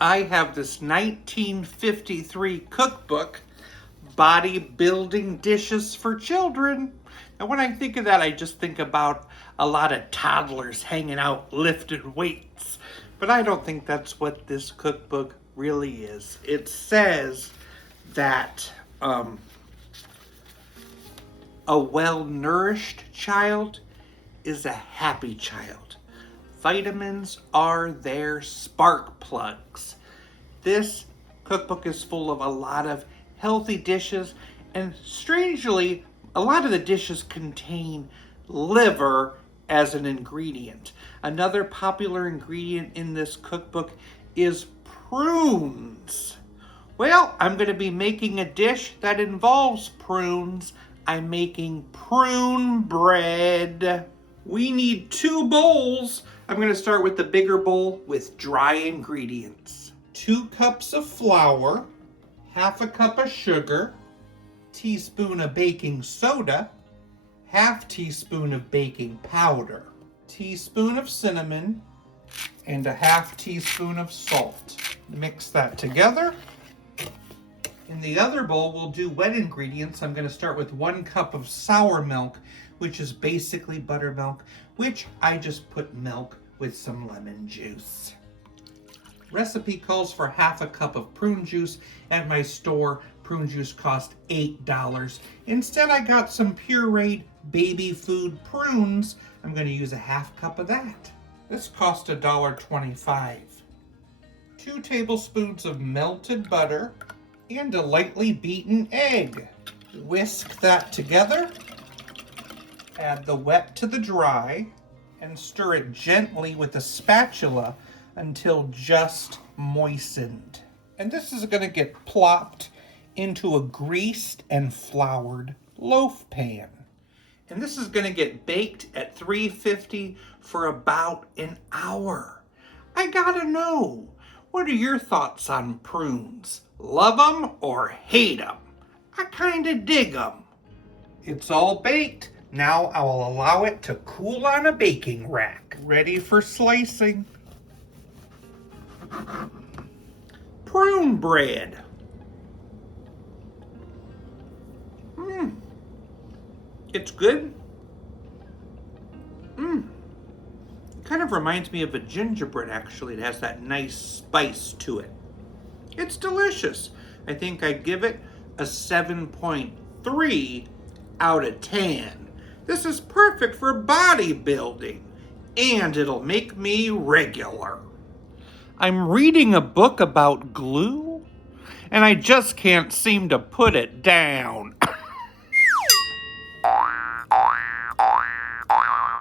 I have this 1953 cookbook, Bodybuilding Dishes for Children. And when I think of that, I just think about a lot of toddlers hanging out lifting weights. But I don't think that's what this cookbook really is. It says that a well-nourished child is a happy child. Vitamins are their spark plugs. This cookbook is full of a lot of healthy dishes, and strangely, a lot of the dishes contain liver as an ingredient. Another popular ingredient in this cookbook is prunes. Well, I'm going to be making a dish that involves prunes. I'm making prune bread. We need 2 bowls. I'm going to start with the bigger bowl with dry ingredients. 2 cups of flour, half a cup of sugar, teaspoon of baking soda, half teaspoon of baking powder, teaspoon of cinnamon, and a half teaspoon of salt. Mix that together. In the other bowl, we'll do wet ingredients. I'm going to start with 1 cup of sour milk, which is basically buttermilk, which I just put milk with some lemon juice. Recipe calls for half a cup of prune juice. At my store, prune juice cost $8. Instead, I got some pureed baby food prunes. I'm going to use a half cup of that. This cost $1.25. 2 tablespoons of melted butter and a lightly beaten egg. Whisk that together. Add the wet to the dry and stir it gently with a spatula until just moistened. And this is going to get plopped into a greased and floured loaf pan. And this is going to get baked at 350 for about an hour. I gotta know, what are your thoughts on prunes? Love them or hate them? I kinda dig them. It's all baked. Now I will allow it to cool on a baking rack. Ready for slicing. Prune bread. It's good. Kind of reminds me of a gingerbread, actually. It has that nice spice to it. It's delicious. I think I'd give it a 7.3 out of 10. This is perfect for bodybuilding, and it'll make me regular. I'm reading a book about glue, and I just can't seem to put it down.